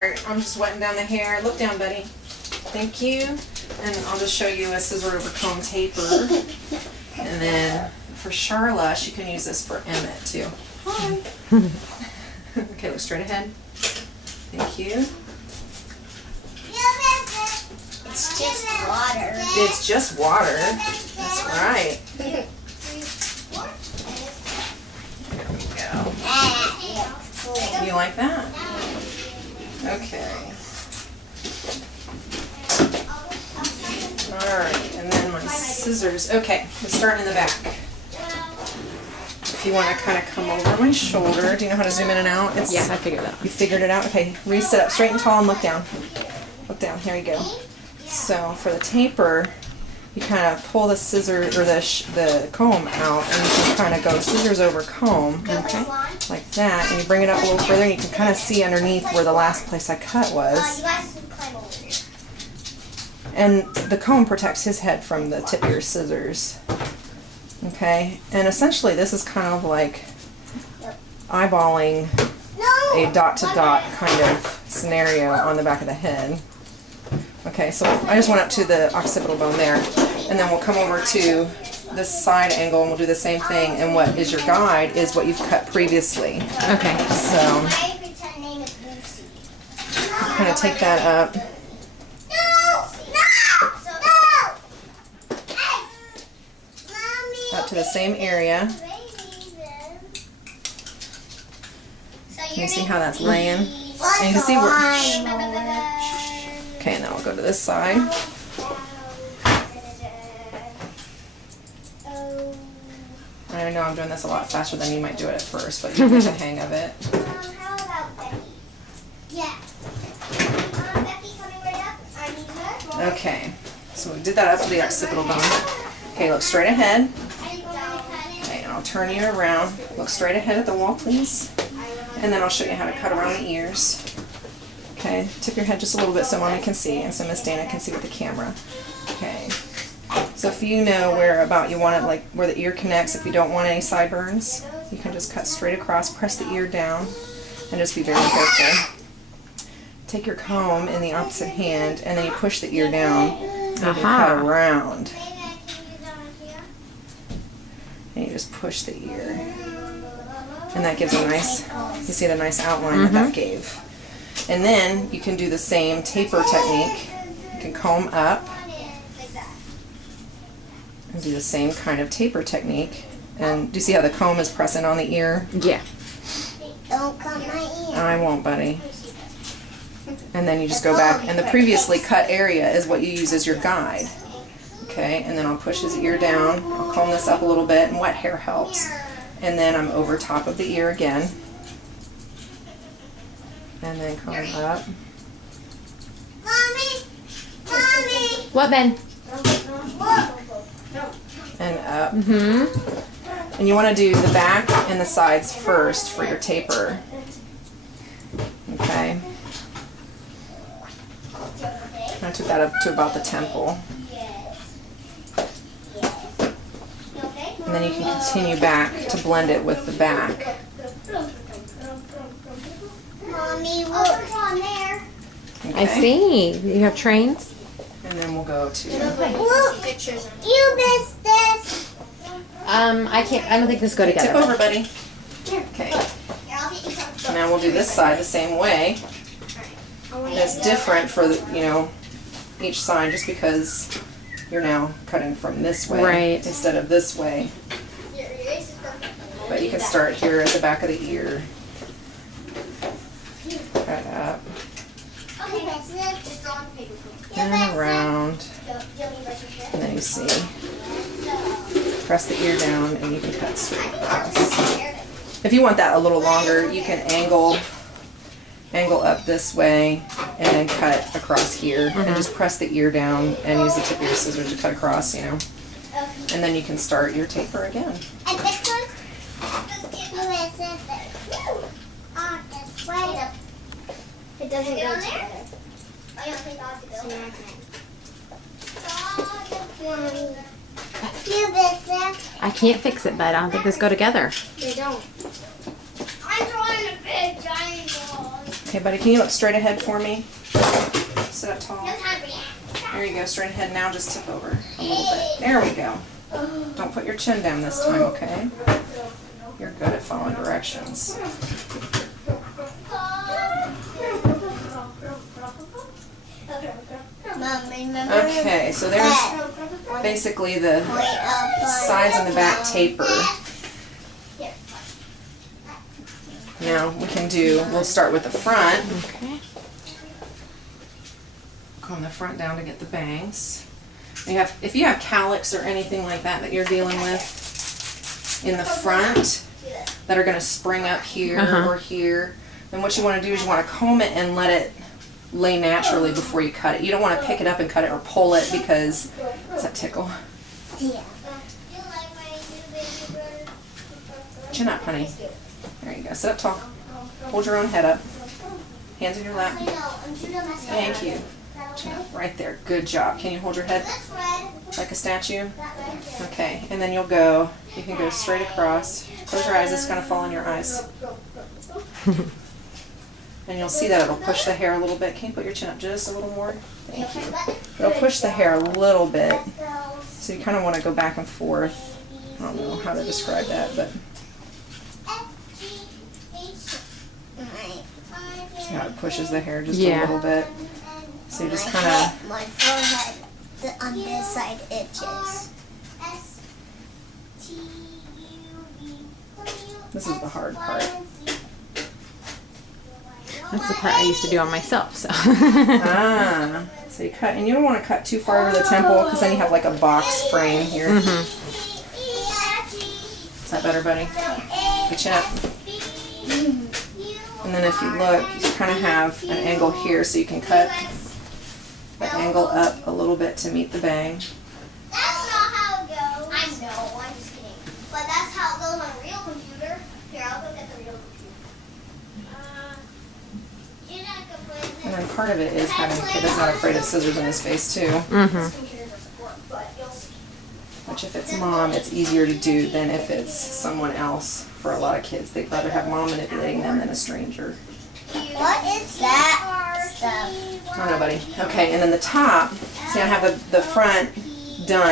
I'm just wetting down the hair. Look down, buddy. Thank you. And I'll just show you a scissor over comb taper. And then for Charlotte, you can use this for Emmett too. Hi. Okay, look straight ahead. Thank you. It's just water. It's just water. That's right. There we go. You like that? Okay. Alright, and then my scissors. Okay, we're starting in the back. If you want to kind of come over my shoulder. Do you know how to zoom in and out? Yeah, I figured that out. You figured it out? Okay, reset up straight and tall and look down. Look down. Here you go. So for the taper, you kind of pull the scissor or the comb out, and you can kind of go scissors over comb, Okay. like that, and you bring it up a little further, and you can kind of see underneath where the last place I cut was. You guys can climb over here. And the comb protects his head from the tip of your scissors. Okay, and essentially this is kind of like eyeballing a dot-to-dot kind of scenario on the back of the head. Okay, so I just went up to the occipital bone there, and then we'll come over to this side angle and we'll do the same thing, and what is your guide is what you've cut previously. Okay. So My pretend name is Lucy. kind of take that up. Up to the same area. Can you see how that's laying? And you can see where... Okay, and then I'll go to this side. I know I'm doing this a lot faster than you might do it at first, but you get the hang of it. How about Becky? Yeah. Becky coming right up. I need her. Okay, so we did that up to the occipital bone. Okay, look straight ahead. Okay, and I'll turn you around. Look straight ahead at the wall, please. And then I'll show you how to cut around the ears. Okay, tip your head just a little bit so Mommy can see, and so Miss Dana can see with the camera. Okay, so if you know where about you want it, like where the ear connects, if you don't want any sideburns, you can just cut straight across, press the ear down, and just be very careful. Take your comb in the opposite hand, and then you push the ear down, and you cut around. And you just push the ear. And that gives a nice, you see the nice outline that gave. And then you can do the same taper technique. You can comb up and do the same kind of taper technique. And do you see how the comb is pressing on the ear? Yeah. Don't cut my ear. I won't, buddy. And then you just go back, and the previously cut area is what you use as your guide. Okay, and then I'll push his ear down. I'll comb this up a little bit, and wet hair helps. And then I'm over top of the ear again. And then comb up. Mommy! Mommy! What, Ben? And up. Mm-hmm. And you want to do the back and the sides first for your taper. Okay. I took that up to about the temple. And then you can continue back to blend it with the back. Mommy, what's on there? Okay. I see. You have trains? And then we'll go to... Look! You missed this! I can't. I don't think this go together. Tip over, buddy. Okay. Now we'll do this side the same way. It's different for the, you know, each side, just because you're now cutting from this way Right. instead of this way. But you can start here at the back of the ear. Cut up and around. And then you see. Press the ear down and you can cut straight across. If you want that a little longer, you can angle up this way and then cut across here. And just press the ear down and use the tip of your scissors to cut across, you know. And then you can start your taper again. And this one? It doesn't go together. I don't think I'll have to go. I can't fix it, but I don't think this go together. They don't. I'm drawing a big triangle. Okay, buddy, can you look straight ahead for me? Sit up tall. No time for that. There you go, straight ahead. Now just tip over a little bit. There we go. Don't put your chin down this time, okay? You're good at following directions. Mom, remember? Okay, so there's basically the sides and the back taper. Now we'll start with the front. Okay. Comb the front down to get the bangs. If you have cowlicks or anything like that you're dealing with in the front that are going to spring up here or here, then what you want to do is you want to comb it and let it lay naturally before you cut it. You don't want to pick it up and cut it or pull it because does that tickle? Yeah. Chin up, honey. There you go. Sit up tall. Hold your own head up. Hands in your lap. Thank you. Chin up. Right there. Good job. Can you hold your head like a statue? Okay. And then you can go straight across. Close your eyes. It's going to fall in your eyes. And you'll see that it'll push the hair a little bit. Can you put your chin up just a little more? Thank you. It'll push the hair a little bit. So you kind of want to go back and forth. I don't know how to describe that, but see how it pushes the hair just a little bit. So you just kind of... My forehead on this side itches. This is the hard part. That's the part I used to do on myself. So. So you cut, and you don't want to cut too far over the temple because then you have like a box frame here. Is that better, buddy? Good chin up. And then if you look, you kind of have an angle here, so you can cut the angle up a little bit to meet the bang. That's not how it goes. I know, I'm just kidding. But that's how it goes on a real computer. Here, I'll go get the real computer. And then part of it is having a kid that's not afraid of scissors in his face too. Which if it's mom, it's easier to do than if it's someone else. For a lot of kids, they'd rather have mom manipulating them than a stranger. What is that stuff? I don't know, buddy. Okay, and then the top, see I have the front done.